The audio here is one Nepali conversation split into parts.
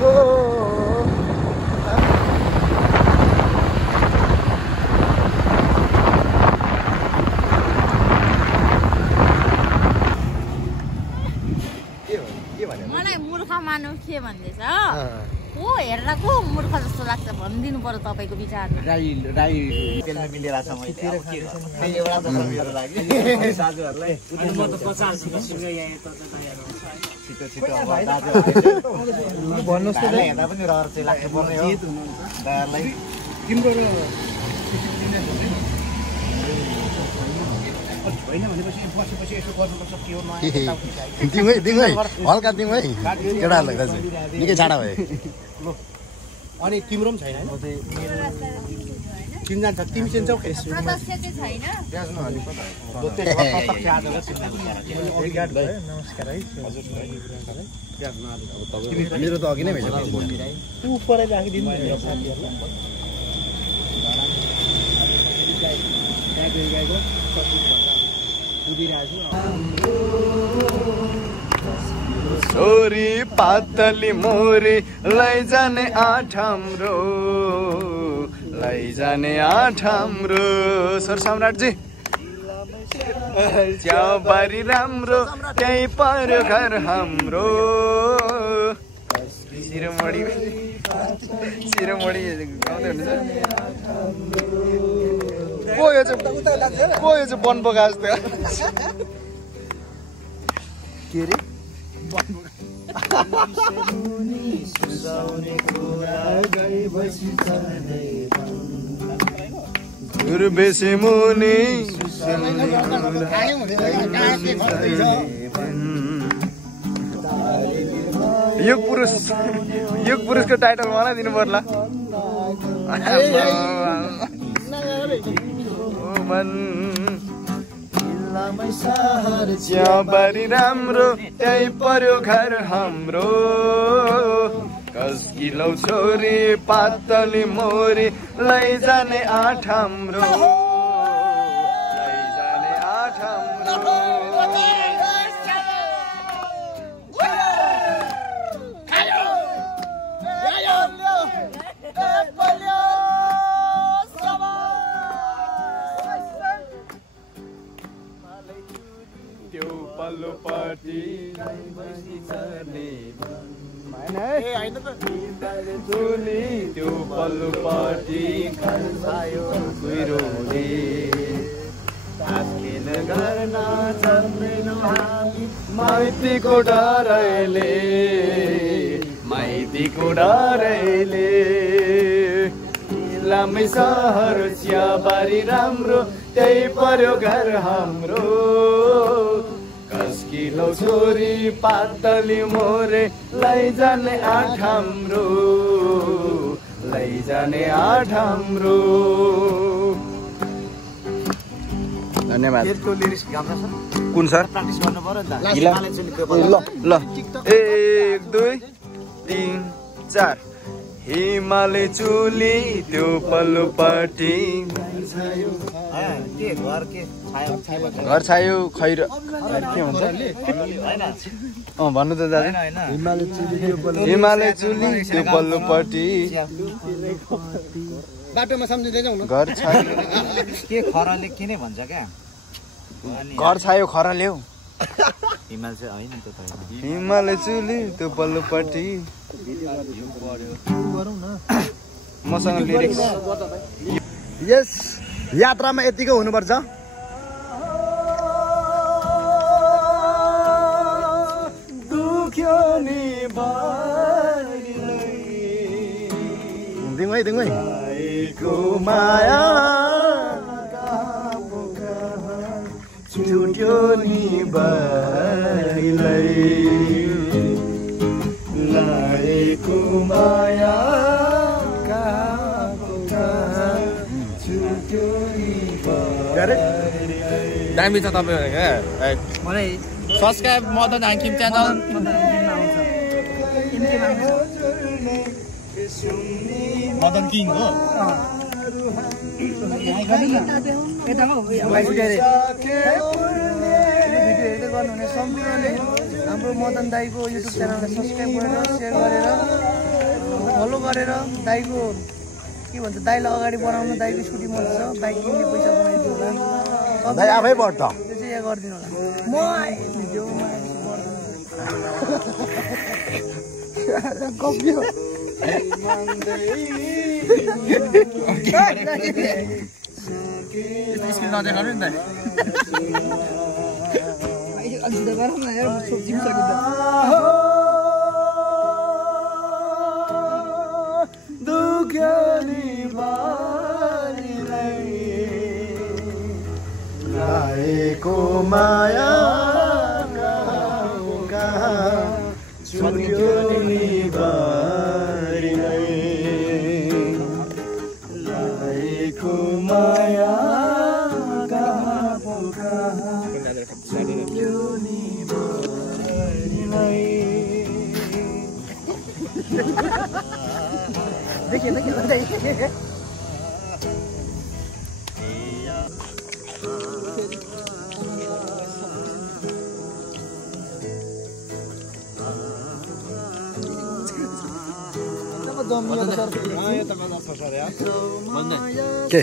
मलाई मूर्ख मानु के भन्दैछ को हेरेर को मूर्ख जस्तो लाग्छ भनिदिनु पर्यो तपाईको विचारमा राई तेलमा मिलेर छ मैले अब के गर्नु एउटा त मेरो लागि दाजुहरुलाई अनि म त पचास सँगै यहाँ त छिटो छिटो अब दाजुहरुले भन्नुस् त हेर्दा पनि रहर चाहिँ लाग्नु पर्ने हो दाजुलाई तिम्रो होइन भनेपछि बसेपछि यसो गर्नुपर्छ के हो नयाँ दिङ है हल्का दिङ है केटाहरुलाई दाजु निकै छाडा भयो अनि तिम्रो पनि छैन हैन तिनजना छ तिमी चिन्छौ सदस्य चाहिँ छैन ब्याज नहाल्नु पर्छ दोते गाड भयो नमस्कार है हजुर ब्याज नहाल्नु अब तपाईँ मेरो त अघि नै भइसक्यो उ परै राखिदिनु नि साथीहरुलाई छोरी पातली मोरी लैजाने आठ हाम्रो लैजाने आठ हाम्रो सर सम्राटजी च्याबारी राम्रो त्यही पर्यो घर हाम्रो शिरोमणि गाउँदै हुनुहुन्छ को यो चाहिँ बन बगा जस्तो के रे बेसी मुनि युग पुरुषको टाइटल मलाई दिनु पर्ला च्याबारी राम्रो त्यही पर्यो घर हाम्रो कस्किलो छोरी पातली मोरी लैजाने आठ हाम्रो लैजाने आठ हाम्रो पल्लोपट्टि चोली त्यो पल्लोपट्टि खर्सायो कुहिरोले आस्किन गर्न जान्दैनौ हामी माइतीको डरैले लामै सहर च्याबारी राम्रो त्यही पर्यो घर हाम्रो कस्किलो छोरी पातली मोरे लैजाने आठ हाम्रो लैजाने आठ हाम्रो धन्यवाद कुन सर प्र्याक्टिस गर्नु पर्यो ल नि 1 2 3 4 हिमालय चुली त्यो पल्लोपट्टि घर छायो खैर के भन्छ भन्नु त दाजु हिमालय चुली त्यो पल्लोपट्टि बाटोमा सम्झिँदै घर छायो के खराले के नै भन्छ क्या घर छायो खराले हौ हिमाल चाहिँ होइन त हिमालय चुली त्यो पल्लोपट्टि मसँग लिरिक्स यस यात्रामा यतिकै हुनुपर्छ दुख्यो नि दिङ है माया छुट्यो नि बारीलाई लाएको माया दामी छ तपाईहरु क्या मलाई सब्स्क्राइब मदन हाकिम च्यानल मदन किङ हो हाम्रो मदन दाईको युट्युब च्यानललाई सब्स्क्राइब गरेर शेयर गरेर फलो गरेर दाइको के भन्छ दाइलाई अगाडि बढाउनु दाइको स्कुटी मन छ बाइक किन्ने पैसा बनाइदिनु होला दाइ आफै बढ्छ त्यो चाहिँ यहाँ गरिदिनु होला म भिडियोमा स्क्रिन नदेखाउनु नि लाएको माया छुट्यो नि बारीलाई लाएको माया के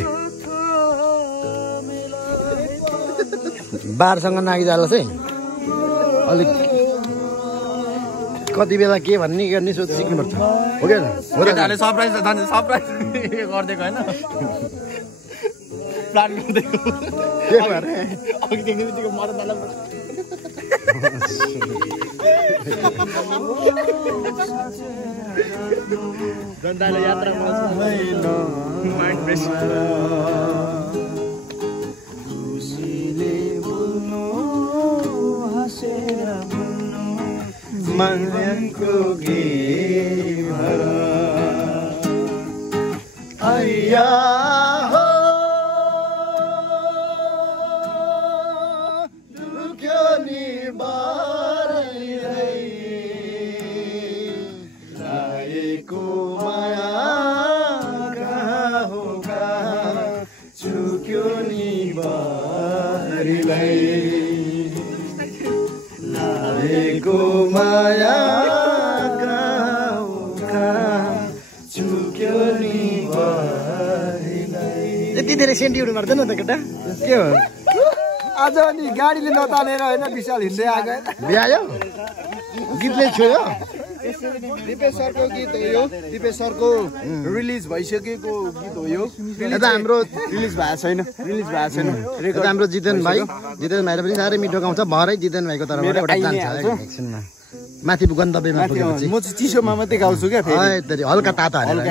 बारसँग नागिजाला चाहिँ अलिक कति बेला के भन्ने गर्ने सोच सिक्नुपर्छ हो क्या सरप्राइज गरिदिएको होइन प्लान गरिदिएको के भएर अघिदेखि बित्तिकै मर्दालाई जनताले यात्रामा माइन्ड फ्रेस खुसीले बोल्नु हाँसेर बोल्नु मानको गीत आइया हो दुख्यो नि बारीलाई लाएको माया कहाँ हो कहाँ चुक्यो नि बारीलाई लाएको माया कहाँ हो कहाँ चुक्यो नि बारीलाई यति धेरै सेन्टिहरू गर्दैन त केटा के हो आज अनि गाडीले नतानेर होइन विशाल हिँड्दै आएको भ्यायो गीतले छोयो दिपेश सरको गीत हो यो दिपेश सरको रिलिज भइसकेको गीत हो यो यता हाम्रो रिलिज भएको छैन यता हाम्रो जितेन भाइले पनि साह्रै मिठो गाउँछ भरै जितेन भाइको तर्फबाट एउटा जान्छ एकछिनमा माथि गन्तव्यमा पुगेपछि म चाहिँ चिसोमा मात्रै गाउँछु क्या फेरि हल्का तातो हालेर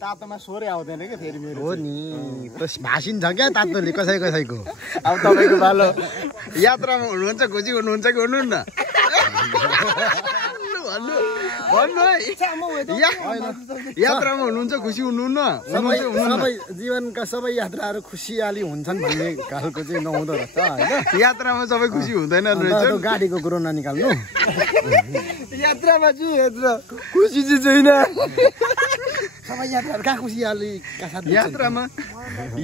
तातोमा स्वरै आउँदैन क्या फेरि मेरो हो नि भाषिन्छ क्या तातोले कसैको अब तपाईँको पालो यात्रामा हुनुहुन्छ खुसी हुनुहुन्छ कि हुनु न भन्नु है यात्रामा हुनुहुन्छ खुसी हुनुहुन्न सबै जीवनका सबै यात्राहरू खुसियाली हुन्छन् भन्ने खालको चाहिँ नहुँदो रहेछ होइन यात्रामा सबै खुसी हुँदैन रहेछ गाडीको कुरो ननिकाल्नु यात्रामा चाहिँ खुसी चाहिँ छैन सबै यात्राहरू कहाँ खुसियाली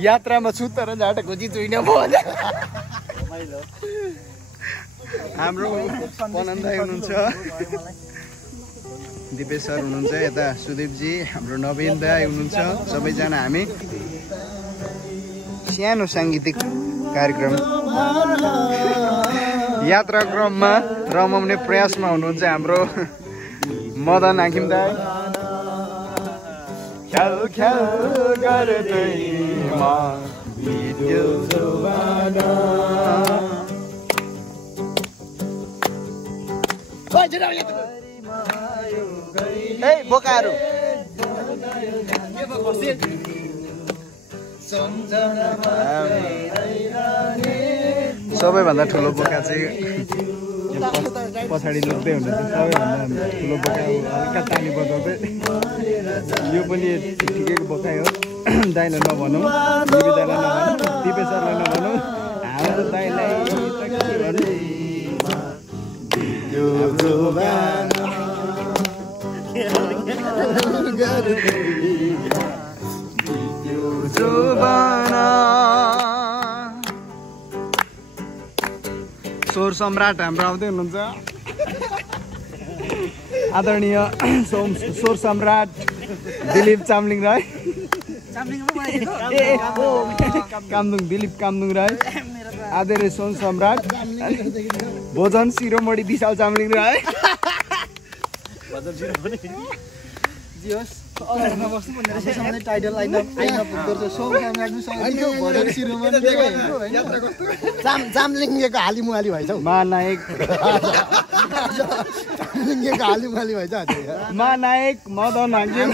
यात्रामा छु तर झाटा खुसी छुइनँ हाम्रो पनन दाइ हुनुहुन्छ दिपेश सर हुनुहुन्छ यता सुदीपजी हाम्रो नवीन दाइ हुनुहुन्छ सबैजना हामी सानो साङ्गीतिक कार्यक्रम यात्रा क्रममा रमाउने प्रयासमा हुनुहुन्छ हाम्रो मदन हाकिम दाइ ख्याल ख्याल गर्दैमा बित्यो जवाना ए बोकाहरू सबैभन्दा ठुलो बोका चाहिँ पछाडि लुक्दै हुनुहुन्छ सबैभन्दा ठुलो बोका हल्का ताली बजाउँदै यो पनि ठिकैको बोकाइ हो दाइलाई नभनौँ दिपी दाइलाई नभनौँ दिपेश सरलाई नभनौँ हाम्रो दाइलाई स्वर सम्राट हाम्रो आउँदै हुनुहुन्छ आदरणीय स्वर सम्राट दिलीप चामलिङ राई कामदुङ दिलीप कामदुङ राई आदरणीय स्वर सम्राट भोजन शिरोमणि विशाल चामलिङ राई चामलिङको हालिमुहाली भएछ महानायक हालिमुहाली भएछ महानायक मदन हाङजेम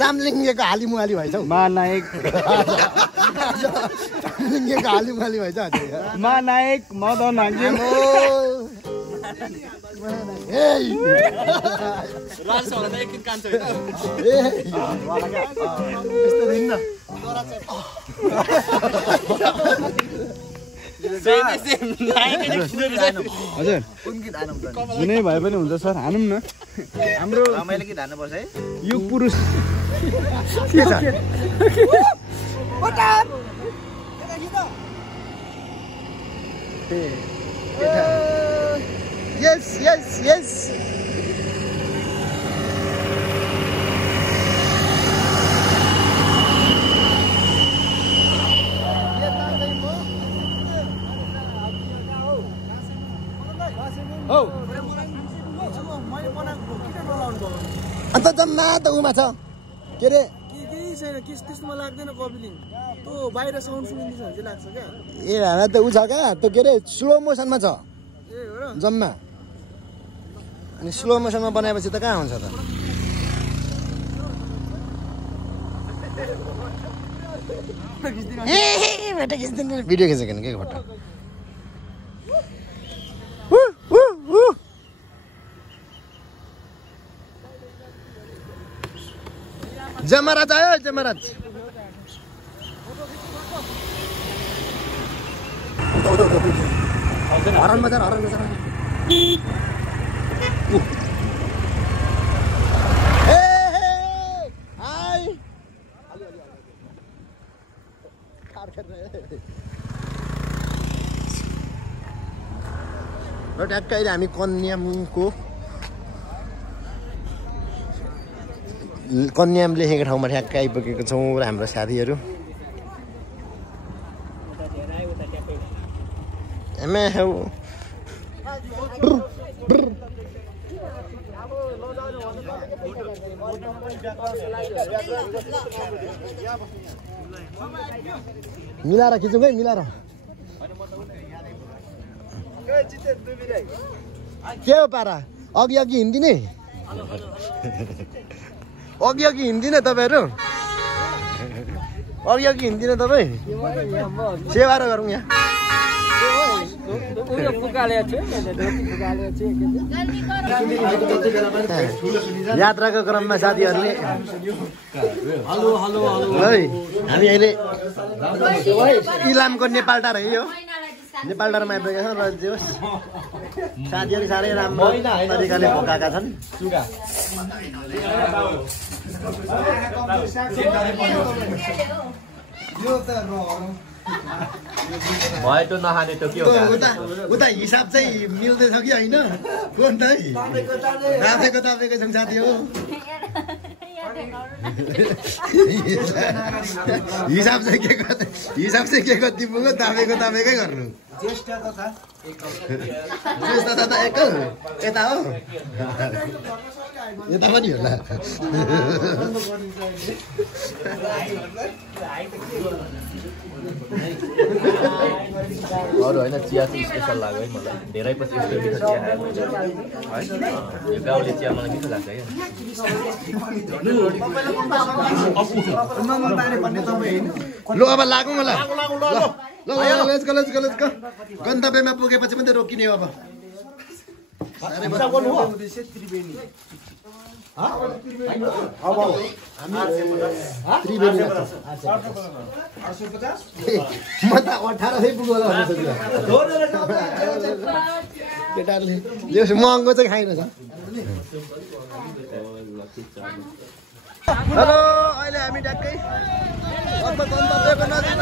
चामलिङको हालिमुहाली भएछ महानायक हालिमुहाली भएछ महानायक मदन हाङजेम हजुर जुनै भए पनि हुन्छ सर हानौँ न हाम्रो मैले के धान्नु पर्छ है यो पुरुष Yes, yes, yes. अन्त जम्मा त उमा छ के अरे केही छैन त्यस्तोमा लाग्दैन कपिलिङ त्यो बाहिर साउन्ड सुनिन्छ भने चाहिँ लाग्छ क्या ए हाना त उ छ क्या त्यो के अरे स्लो मोसनमा छ जम्मा अनि स्लो मोसनमा बनाएपछि त कहाँ हुन्छ त भिडियो खिचेको के फोटो जमराज आयो जमराज हरान बजार र ट्याक्कै हामी कन्याम लेखेको ठाउँमा ठ्याक्कै आइपुगेको छौँ र हाम्रो साथीहरू मिलाएर खिचौँ है मिलाएर के हो पारा अघि हिँड्दिने अघि हिँड्दिन तपाईँहरू अघि हिँड्दिन तपाईँ सेवारो गरौँ यहाँ यात्राको क्रममा साथीहरूले है हामी अहिले इलामको नेपाल टार है यो नेपाल टारमा आइपुगेका छौँ र साथीहरू साह्रै राम्रो तरिकाले भोकाएका छन् भएटो नखाने त के हो उता हिसाब चाहिँ मिल्दैछ कि होइन कोन त राखेको तपाईँको छौँ साथी हो हिसाब चाहिँ के कति पुग्यो तापेकै गर्नु ज्येष्ठ तथा एकल यता हो यता पनि होला अरू होइन चिया चाहिँ स्पेसल लाग्यो है मलाई धेरै पछि यस्तो मिठो चिया खायो यो गाउँले चिया मलाई मिठो लाग्छ क्या ल अब लागौँ होला गन्तव्यमा पुगेपछि पनि त रोकिने हो अब म त 18 पुग्यो होला केटाहरूले यो महँगो चाहिँ खाइन छ हेलो अहिले हामी ट्याक्कै गन्तव्यको नजिक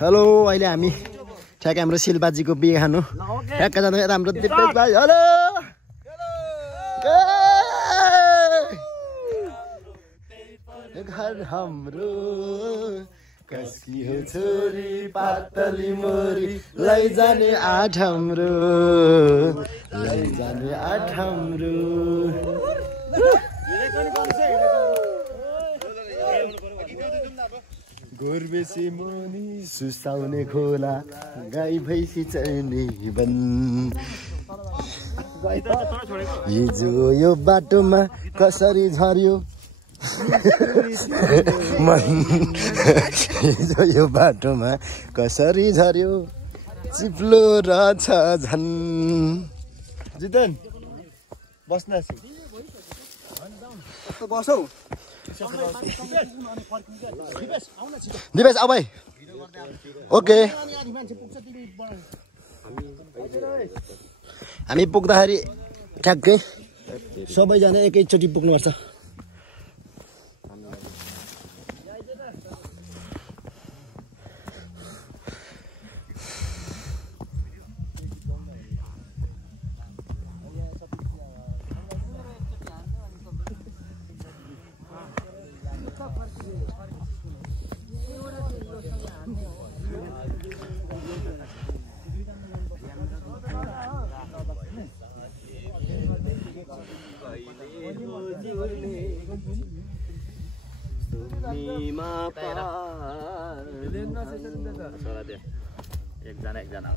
हेलो अहिले हामी ठ्याक्कै हाम्रो शिलबाजीको बिहे खानु ठ्याक्क जाँदा यता हाम्रो दिपेश भाइ हेलो घर हाम्रो कसकी हो छोरी पातली मोरी लैजाने आठ हाम्रो लैजाने आठ हाम्रो गोरबेसी मुनि सुसाउने खोला गाई भैँसी चर्ने वन हिजो यो बाटोमा कसरी झर्यो मन हिजो यो बाटोमा कसरी झर्यो चिप्लो रहेछ झन् जितन बस्न बसौ दिपेश आऊ भाइ ओके हामी पुग्दाखेरि ठ्याक्कै सबैजना एकैचोटि पुग्नुपर्छ एकजना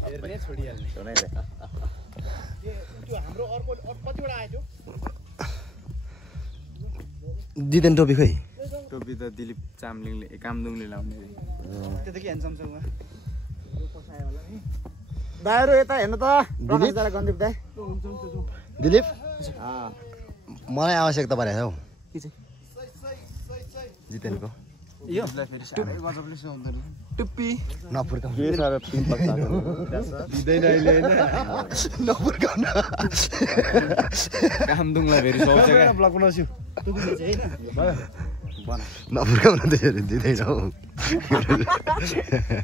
दिदेन टोपी खोइ टोपी त दिलीप चामलिङले कामदुङले लाउने त्यतिकै ह्यान्डसम छ उहाँ दाइहरु यता हेर्नु त गन्दीप दाइ दिलीप मलाई आवश्यकता परेको छ हौ के चाहिँ जितेनको यो फेरि साह्रै गजबले सुहाउँदो रहेछ टुप्पी नफुर्काउनु के साह्रो पिम्पल दिँदैन अहिले होइन नफुर्काउन कामदुङलाई फेरि सुहाउँछ क्या ब्लग बनाउँछु नफुर्काउन त्यसरी दिँदैछौ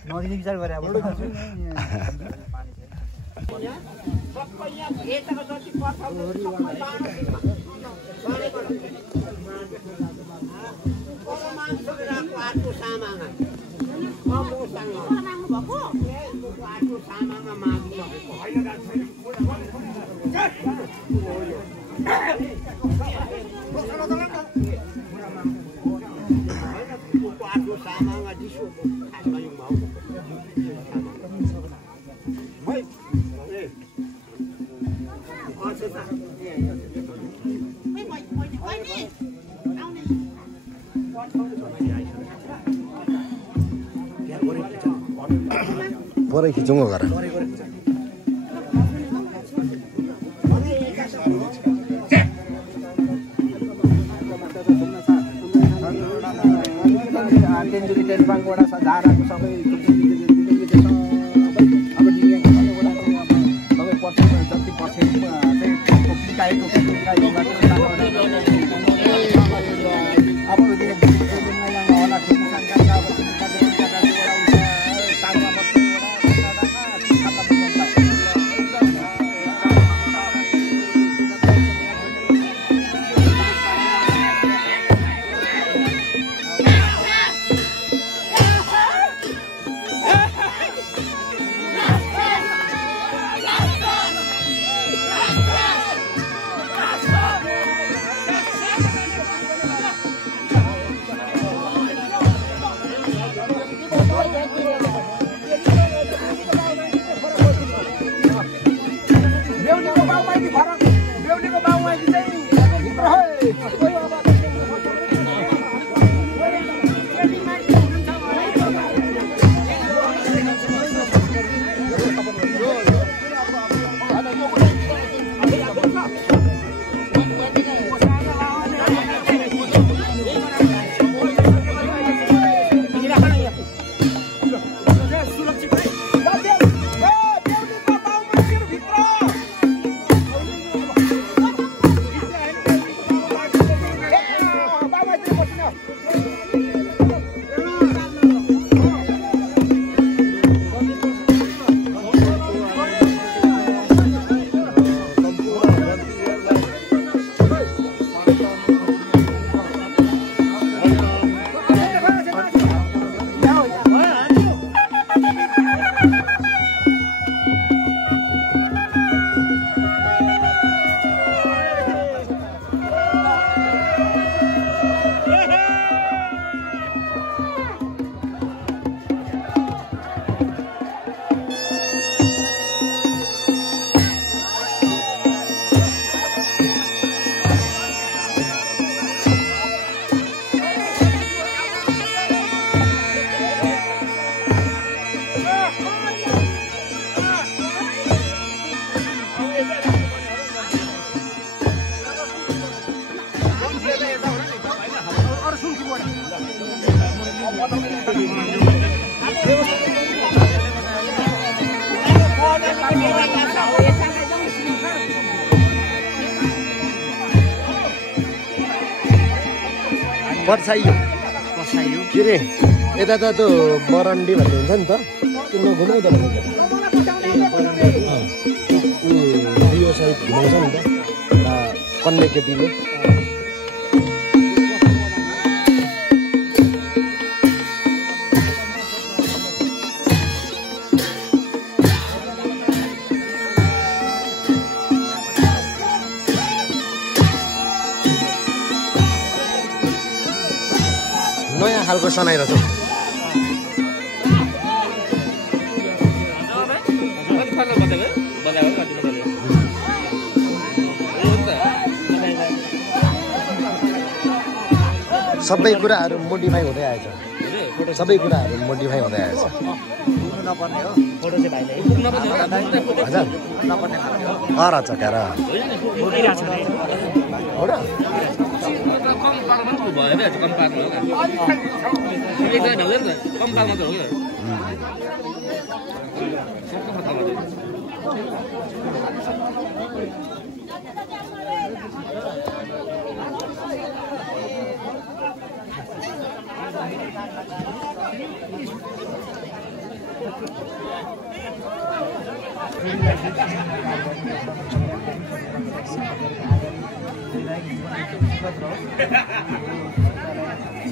नदिने विचार गरे अब परै खिचौँ घर तेन्जुली टेन्पाङबाट धाराको सबै सबै पर्सेन्ट जति पर्सेन्ट पर्साइयो के अरे यता त त्यो बरन्डी भन्ने हुन्छ नि त त्यो नघुमाउ त यो सहित घुमाउँछ नि त कन्ने केटीले नयाँ खालको सनाइ रहेछ सबै कुराहरू मोडिफाई हुँदै आएछ सबै कुराहरू मोडिफाई हुँदै आएछ हजुर चकेर हो र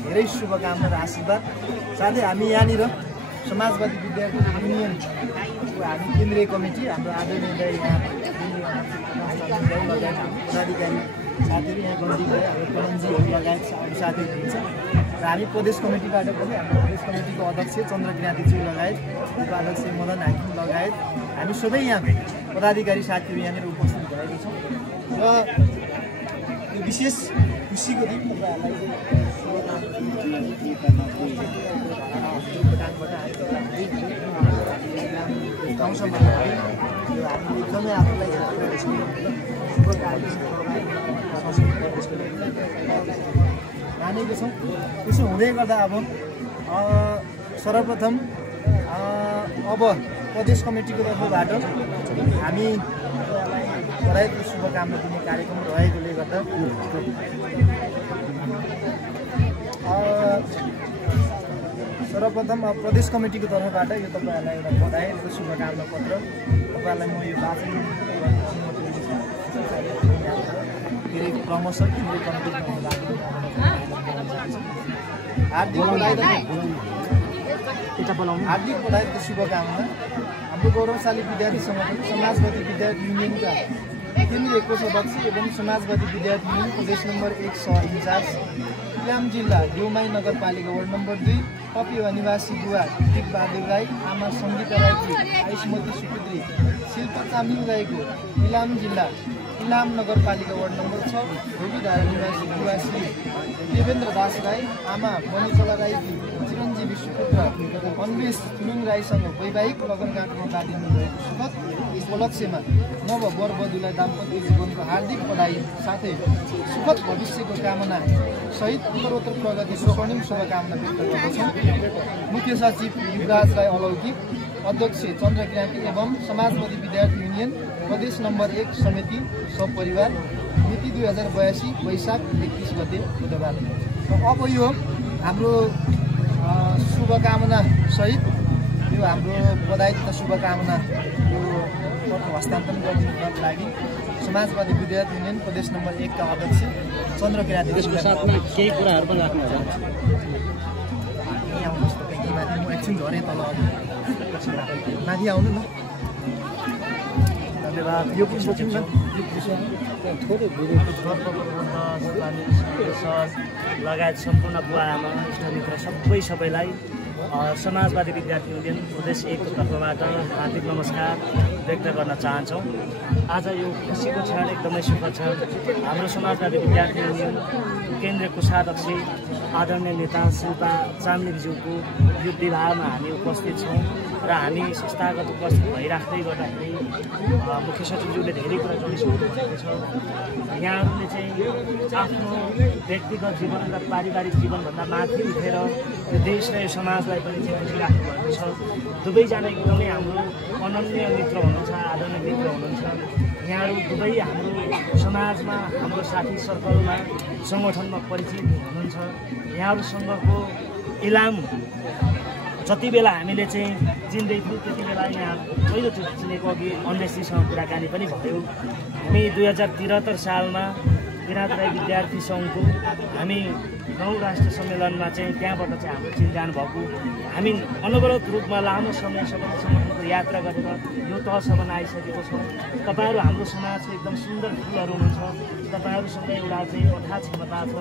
धेरै शुभकामना र आशीर्वाद साथै हामी यहाँनिर समाजवादी विद्यार्थी युनियनको हामी केन्द्रीय कमिटी हाम्रो आदरणीय यहाँ लगायत पदाधिकारी साथीहरू यहाँ गण्डीलाई हाम्रो कलन्जीहरू लगायत साथीहरू हुन्छ र हामी प्रदेश कमिटीबाट पनि हाम्रो प्रदेश कमिटीको अध्यक्ष चन्द्र किराँतीज्यू लगायत उपाध्यक्ष मदन हाकिम लगायत हामी सबै यहाँ पदाधिकारी साथीहरू यहाँनिर उपस्थित भएका छौँ र यो विशेष खुसीको दिन तपाईँहरूलाई गाउँसम्म यो हामीले एकदमै आफूलाई मानेको छौँ। त्यसो हुँदै गर्दा अब सर्वप्रथम अब प्रदेश कमिटीको तर्फबाट हामी बधाईको शुभकामना दिने कार्यक्रम रहेकोले गर्दा सर्वप्रथम प्रदेश कमिटीको तर्फबाट यो तपाईँहरूलाई एउटा बधाईको शुभकामना पत्र तपाईँहरूलाई म यो वाचन फेरि क्रमश केन्द्रीय कमिटीमा हार्दिक बधाईको शुभकामना। हाम्रो गौरवशाली विद्यार्थी सङ्गठन समाजवादी विद्यार्थी युनियनका केन्द्रीय कोषाध्यक्ष एवं समाजवादी विद्यार्थी युनियन प्रदेश नम्बर 1 सह इन्चार्ज इलाम जिल्ला देउमाई नगरपालिका वार्ड नम्बर 2 कपिवा निवासी बुवा टिकबहादुर राई आमा सङ्गीता राईकी आयुष्मती सुपुत्री शिल्पा चामिल राईको इलाम जिल्ला इलाम नगरपालिका वार्ड नम्बर 6 धोबीधारा निवासी बुवा श्री देवेन्द्र दास राई आमा मणिकला राईकी चिरञ्जीवी सुपुत्र अन्वेश थुलुङ राईसँग वैवाहिक लगनगाँठमा बाँधिनु भएको सुखद उपलक्ष्यमा नव वरवधुलाई दाम्पत्य जीवनको हार्दिक बधाई साथै सुखद भविष्यको कामना सहित उत्तरोत्तर प्रगति स्वर्णिम शुभकामना व्यक्त गर्दछौँ। मुख्य सचिव युवराज राई अलौकिक अध्यक्ष चन्द्र किराँती एवं समाजवादी विद्यार्थी युनियन प्रदेश नम्बर 1 समिति सपरिवार मिति 2082 वैशाख 31 गते बुधबार। अब यो हाम्रो शुभकामना सहित यो हाम्रो बधाई तथा शुभकामना यो हस्तान्तरण गर्नुको लागि समाजवादी विद्यार्थी युनियन प्रदेश नम्बर 1 का अध्यक्ष चन्द्र किराँती त्यसको साथमा केही कुराहरू पनि राख्नु होला। आउनुहोस् तपाईँ माथि म एकछिन झरेँ तल माथि आउनु न। धन्यवाद। यो पनि सोच्यौँ न थोरै लगायत सम्पूर्ण बुवा आमा इष्टमित्र सबैलाई समाजवादी विद्यार्थी युनियन प्रदेश 1 को तर्फबाट हार्दिक नमस्कार व्यक्त गर्न चाहन्छौँ। आज यो खुसीको क्षण एकदमै सुखद छ। हाम्रो समाजवादी विद्यार्थी युनियन केन्द्रीय कोषाध्यक्ष आदरणीय नेता शिल्पा चामलिङज्यूको यो विवाहमा हामी उपस्थित छौँ र हामी संस्थागत उपस्थित भइराख्दै गर्दाखेरि मुख्य सचिवज्यूले धेरै कुरा जोडिसक्नु भएको छ। यहाँहरूले चाहिँ आफ्नो व्यक्तिगत जीवन र पारिवारिक जीवनभन्दा माथि उठेर देश र यो समाजलाई पनि चाहिँ खुसी राख्नुभएको छ। दुवैजना एकदमै हाम्रो अनन्य मित्र हुनुहुन्छ, आदरणीय मित्र हुनुहुन्छ। यहाँहरू दुवै हाम्रो समाजमा, हाम्रो साथी सर्कलमा, सङ्गठनमा परिचित हुनुहुन्छ। यहाँहरूसँगको इलाम जति बेला हामीले चाहिँ चिन्दै थियौँ त्यति बेला यहाँ पहिलोचोटि चिनेको अघि अन्वेषीसँग कुराकानी पनि भयो। हामी 2073 सालमा किराँत राई विद्यार्थी सङ्घको हामी 9 राष्ट्रिय सम्मेलनमा चाहिँ त्यहाँबाट चाहिँ हाम्रो चिन्जान भएको। हामी अनवरत रूपमा लामो समयसम्म सङ्गठनको यात्रा गरेर यो तहसम्म आइसकेको छौँ। तपाईँहरू हाम्रो समाजको एकदम सुन्दर फुलहरू हुनुहुन्छ। तपाईँहरूसँग एउटा चाहिँ अथाह क्षमता छ।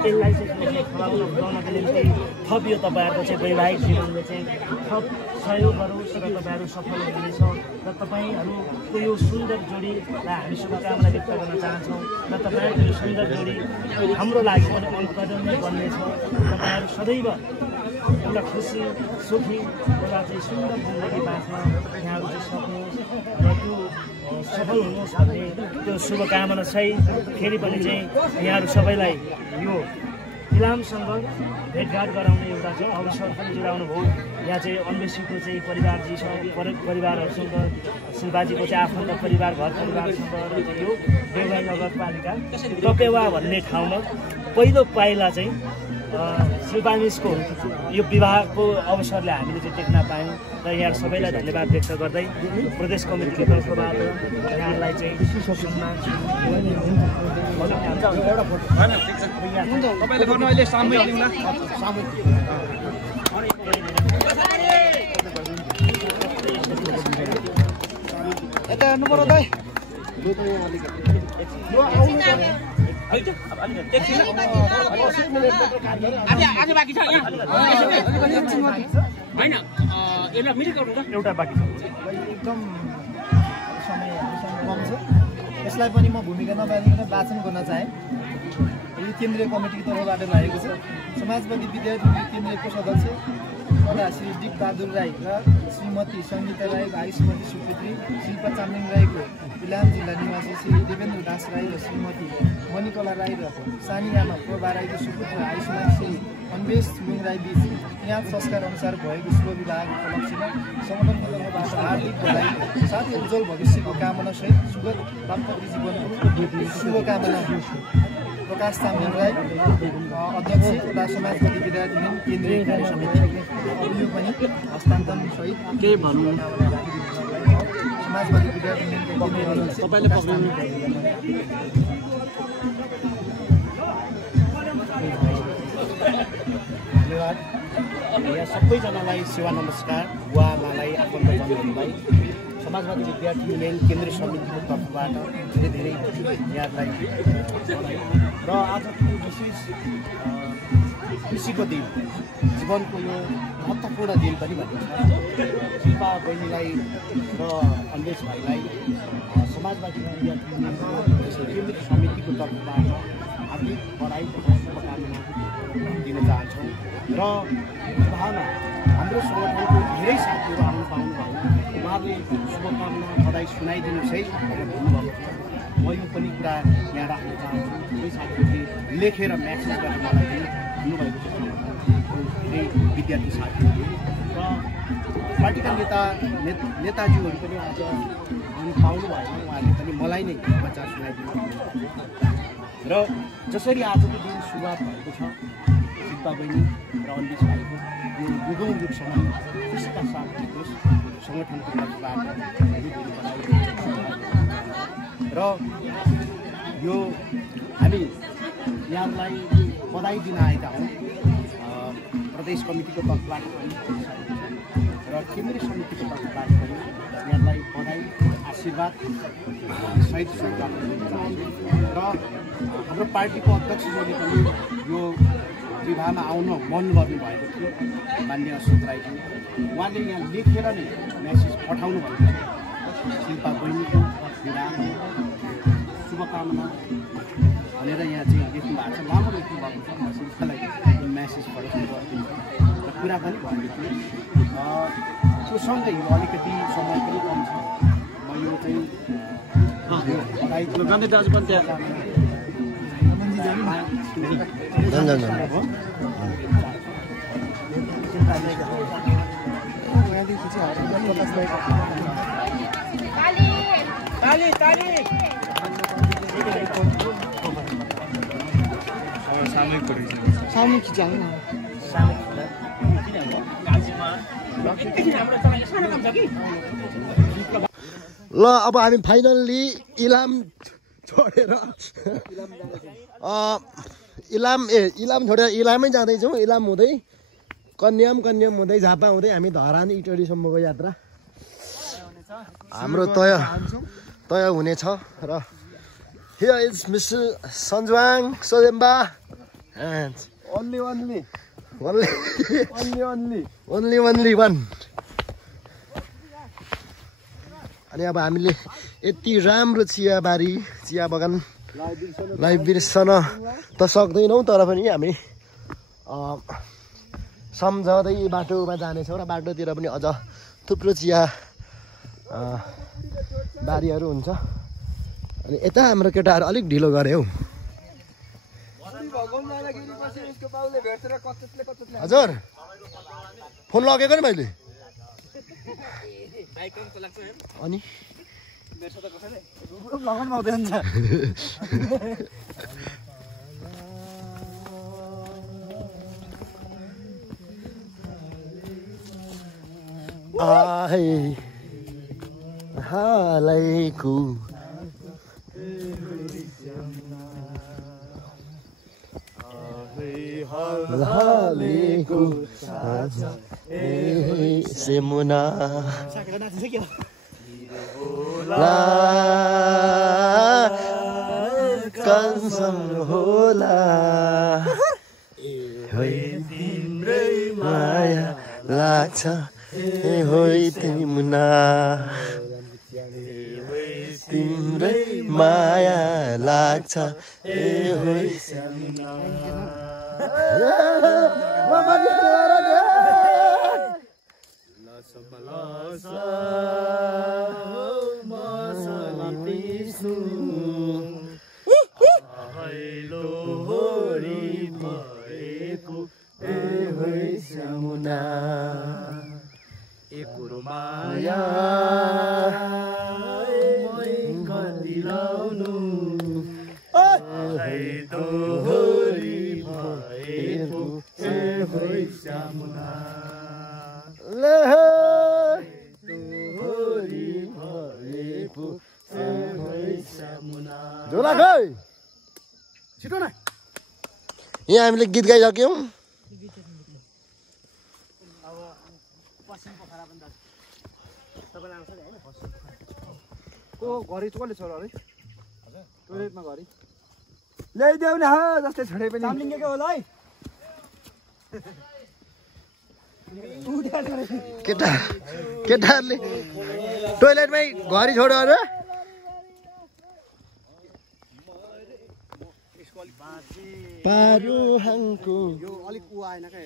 त्यसलाई चाहिँ फलाउनको निम्ति थप यो तपाईँहरूको चाहिँ वैवाहिक जीवनले चाहिँ थप सहयोग गरोस् र तपाईँहरू सफल हुनेछ। र तपाईँहरूको यो सुन्दर जोडीलाई हामी शुभकामना व्यक्त गर्न चाहन्छौँ। र तपाईँहरूको यो सुन्दर जोडी हाम्रो लागि पनि अनुकरणीय बन्नेछ। तपाईँहरू सदैव एउटा खुसी, सुखी, एउटा चाहिँ सुन्दर जिन्दगी बाँच्न यहाँहरू चाहिँ सक्नुहोस् र त्यो सफल हुनुहोस् भन्ने त्यो शुभकामना सहित फेरि पनि चाहिँ यहाँहरू सबैलाई यो इलामसँग भेटघाट गराउने एउटा चाहिँ अवसर पनि जुटाउनु भयो। यहाँ चाहिँ अन्वेषीको चाहिँ परिवारहरूसँग शिल्पाजीको चाहिँ आफन्त परिवार, घर परिवारसँग यो देउराई नगरपालिका टपेवा भन्ने ठाउँमा पहिलो पाइला चाहिँ शिल्पा मिसको यो विवाहको अवसरले हामीले चाहिँ देख्न पायौँ। र यहाँ सबैलाई धन्यवाद व्यक्त गर्दै प्रदेश कमिटीको तर्फबाट यहाँलाई चाहिँ एउटा बाँकी छ। एकदम समय कम छ। यसलाई पनि म भूमिका नपालिकन वाचन गर्न चाहेँ। यो केन्द्रीय कमिटीको तर्फबाट लागेको छ। समाजवादी विद्यार्थी केन्द्रीयको सदस्य तथा श्री डिक बहादुर राई र श्रीमती सङ्गीता राई, भाइ श्रीमती सुपुत्री शिल्पा चामलिङ राईको इलाम जिल्ला निवासी श्री देवेन्द्र दास राई र श्रीमती मणिकला राई र सानी आमा प्रभा राईको सुपुत्र आयुष्मान श्री अन्वेष छुलुङ राई बीच यहाँ संस्कार अनुसार भएको शुभ विवाहको उपलक्ष्यमा सङ्गठनको तर्फबाट हार्दिक बधाई साथै उज्जवल भविष्यको कामना सहित सुखद दाम्पत्य जीवनको शुभकामना। प्रकाश चामलिङ राई अध्यक्ष तथा समाजवादी विद्यार्थी युनियन केन्द्रीय कार्य समिति यो पनि हस्तान्तरण सहित केही भन्नु समाजवादी विद्यार्थी युनियनको तपाईँले पक्राउनु धन्यवाद। यहाँ सबैजनालाई सेवा नमस्कार। उहाँलाई आफन्तजनहरूलाई समाजवादी विद्यार्थी युनियन केन्द्रीय समितिको तर्फबाट धेरै धेरै यहाँलाई र आजको विशेष खुसीको दिन, जीवनको यो महत्त्वपूर्ण दिन पनि भनिन्छ। शिल्पा बहिनीलाई र अन्वेष भाइलाई समाजवादी विद्यार्थी युनियनको केन्द्रीय समितिको तर्फबाट हार्दिक बधाई तथा शुभकामना दिन चाहन्छौँ। र विवाहमा हाम्रो सङ्गठनको धेरै साथीहरू आउनु पाउनुभयो। उहाँले शुभकामना बधाई सुनाइदिनु सहित भन्नुभएको छ। म यो पनि कुरा यहाँ राख्न चाहन्छु। धेरै साथीहरूले लेखेर म्यासेज गरेर मलाई पनि भन्नुभएको छ धेरै विद्यार्थी साथीहरूले। र पार्टीका नेताजीहरू पनि आज आउनु पाउनु भएन। उहाँहरूले पनि मलाई नै बच्चा सुनाइदिनु र जसरी आजको दिन सुरुवात भएको छ शिल्पा बहिनी र अन्वेष भाइको यो युगौँ युगसम्म खुसीका साथ होस् सङ्गठनको तर्फबाट र यो हामी यहाँलाई बधाई दिन आएका हौँ। प्रदेश कमिटीको तर्फबाट पनि र केन्द्रीय समितिको तर्फबाट पनि यहाँलाई बधाई आशीर्वाद सहित शुभकामना दिन चाहन्छु। र हाम्रो पार्टीको अध्यक्षज्यूले पनि यो विवाहमा आउन मन गर्नुभएको थियो, माननीय अशोक राईजी। उहाँले यहाँ लेखेर नै म्यासेज पठाउनु भएको छ। शिल्पा बहिनीको विवाहमा शुभकामना भनेर यहाँ चाहिँ लेख्नु भएको छ। लामो लेख्नु भएको छ। म शिल्पालाई यो म्यासेज पठाउनु गरिदिन्छु र कुरा पनि भएको थियो। त्यो सँगै अलिकति समय पनि कम छ। म यो चाहिँ गान्धी दाजु पनि त्यहाँ सामने खिचाउँ न ल अब हामी फाइनल्ली इलाम छोडेर इलाम छोडेर इलामै जाँदैछौँ। इलाम हुँदै कन्याम हुँदै झापा हुँदै हामी धरान इटरीसम्मको यात्रा हाम्रो तय हुनेछ। र here is mister Sanjuwang Sodemba and only one। अनि अब हामीले यति राम्रो चिया बगानलाई बिर्सन त सक्दैनौँ, तर पनि हामी सम्झँदै बाटोमा जानेछौँ र बाटोतिर पनि अझ थुप्रो चिया बारीहरू हुन्छ। अनि यता हाम्रो केटाहरू अलिक ढिलो गरे हौ। हजुर फोन लगेको नि मैले अनि हालैको हालेको सेमुना कन्सन होला तिम्रै माया लाग्छ होइ तिमुना तिम्रै माया लाग्छ होइ माया दिलाउनु झोला खै छिटो न। यहाँ हामीले गीत गाइसक्यौँ। घरि कसले छोरा है टोइलेटमा घरि ल्याइदेऊ न जस्तै छोडे पनि चाम्लिङ्गेको होला है। केटाहरूले टोइलेटमै घरि छोड्यो अरे पारुहाङको यो अलिक उ आएन क्या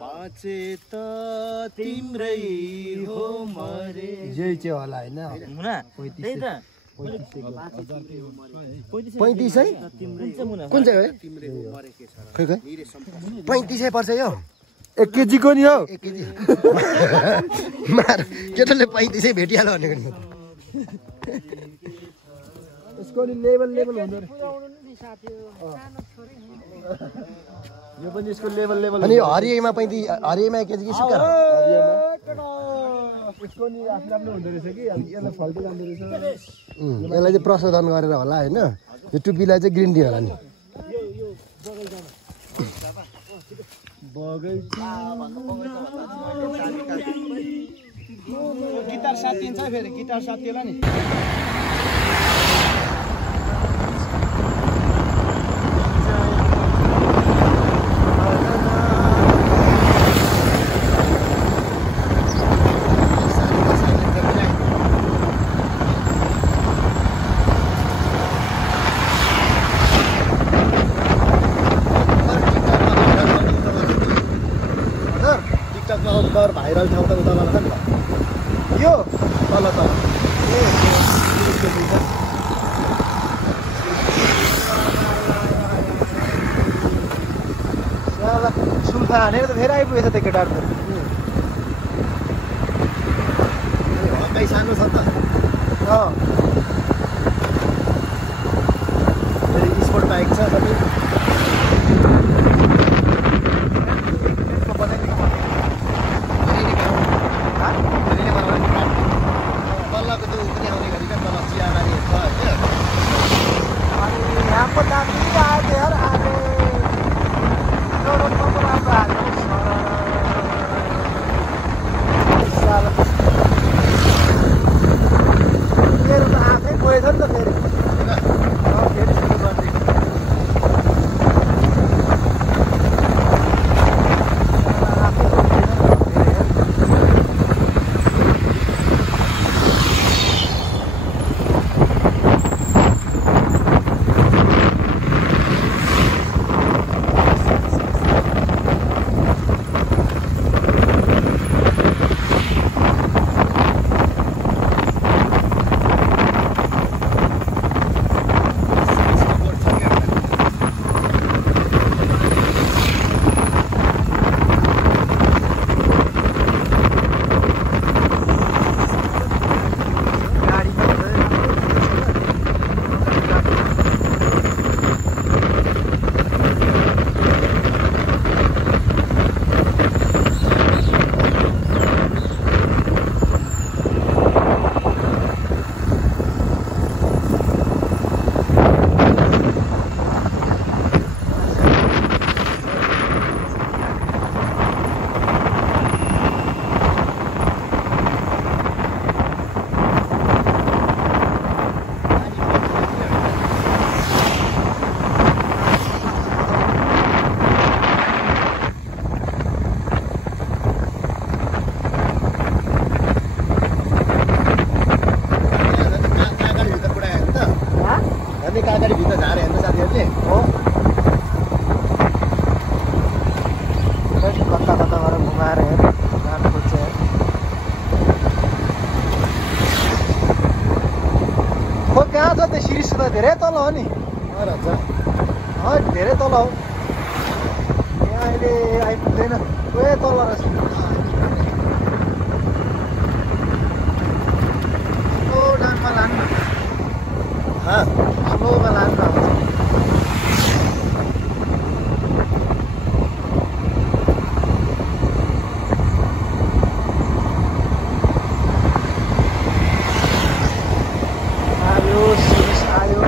बाँचे त तिम्रै हो मरे यही चाहिँ होला होइन 35 कुन चाहिँ हो खै 35 पर्छ यो 1 केजीको नि हो 1 केजी मार केटाले 35 भेटिहाल्यो भनेको नि यसको नि लेभल हुँदो रहेछ यो पनि यसको लेभल अनि हरियामा 35 हरियामा 1 केजी कि सुक्खा यसको नि आफ्नो हुँदो रहेछ कि यसलाई फल्टो जाँदो रहेछ। यसलाई चाहिँ प्रशोधन गरेर होला होइन। यो टुपीलाई चाहिँ ग्रिन टी होला नि। गिटार साथिन्छ फेरि गिटार साथिएला नि भाइरल ठाउँ त उता गर्छ नि यो तल सुल्फा हानेर त फेरि आइपुगेछ त्यो केटाहरू त हक्कै सानो छ त फेरि स्पोर्ट बाइक छ सबै तल्लाको त्यो पनि आउने गरी क्या तल चियाबारी छ होइन यहाँको दामी आयो यार आले राम्रो मेरो त आफै गएछ नि त फेरि फेरि सुरु गर्दै कागडीभित्र झारे हेर्नु साथीहरूले हो कता कता गरेर घुमाएर हेर जानु खोज्छ खो कहाँ छ त्यो सिरिस त धेरै तल हो नि धेरै तल हो यहाँ अहिले आइपुग्दैन ए तल रहेछ डाङमा लानु स्लोमा लानु आयो सिरिस आयो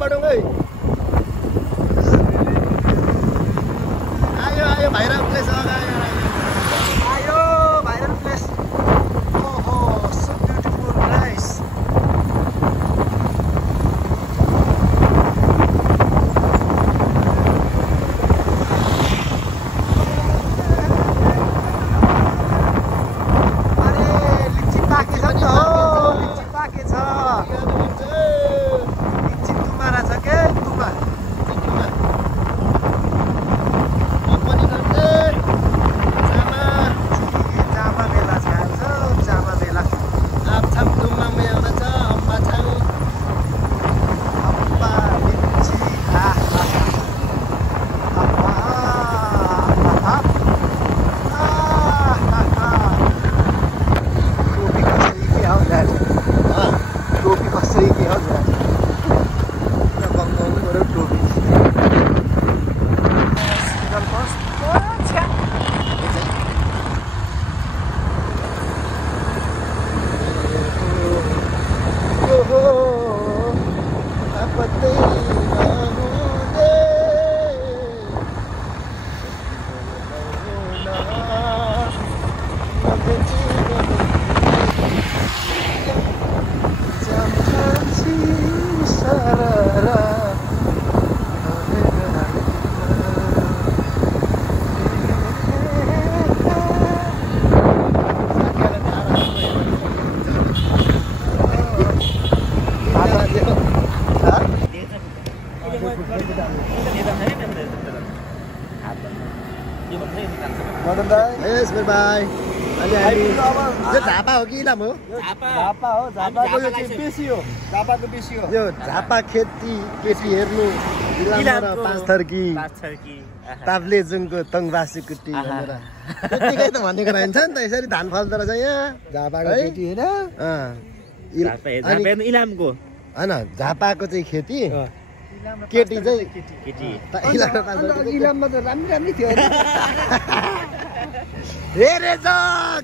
बडुङै आयो भाइरल प्लेस आयो भाइरल प्लेस ओहो सो ब्युटिफुल नाइस यो भन्दै निकाल्छ मदन दाई यस बाई अनि हामी यो झापा हो कि इलाम हो झापा हो झापाको यो चाहिँ बेसी हो झापाको बेसी हो यो झापा खेती केटी हेर्नु इलाम र पाँच थर्की ताप्लेजुङको तङबासी कुटी भनेर त्यतिकै त भनेको रहन्छ नि त यसरी धान फल्दो रहेछ यहाँ झापाको केटी होइन इलामको होइन झापाको चाहिँ खेती केटी चाहिँ इलाममा त राम्रै थियो हेरेछ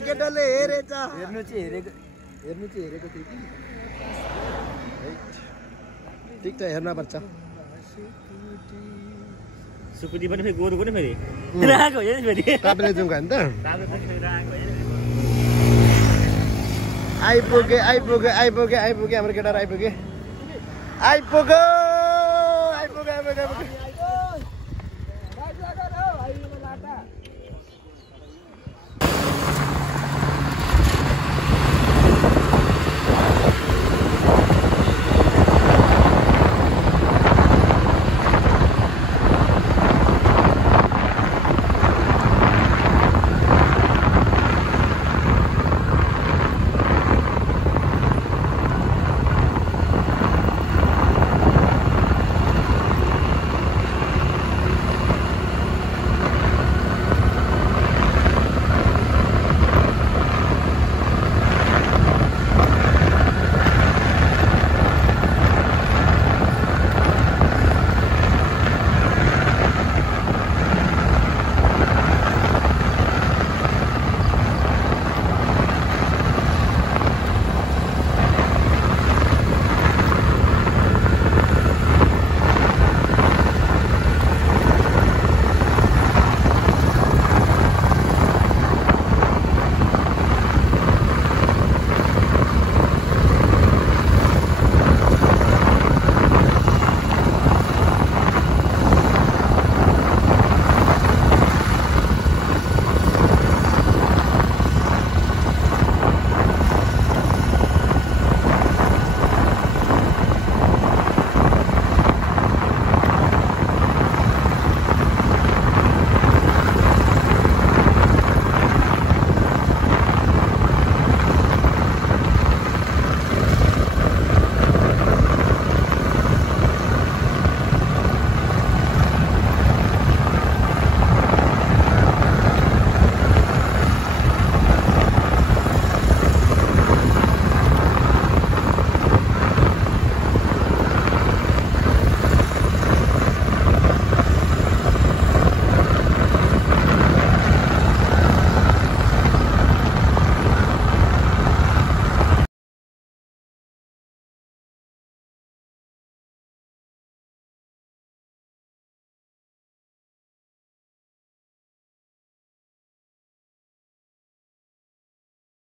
केटोले हेरेछ हेर्नु चाहिँ हेरेको थियो कि ठिक छ हेर्न पर्छ सुकुटी पनि फेरि गोरुको नि फेरि राखेको होइन फेरि ताप्लेजुङको होइन त आइपुगे हाम्रो केटाहरू आइपुगे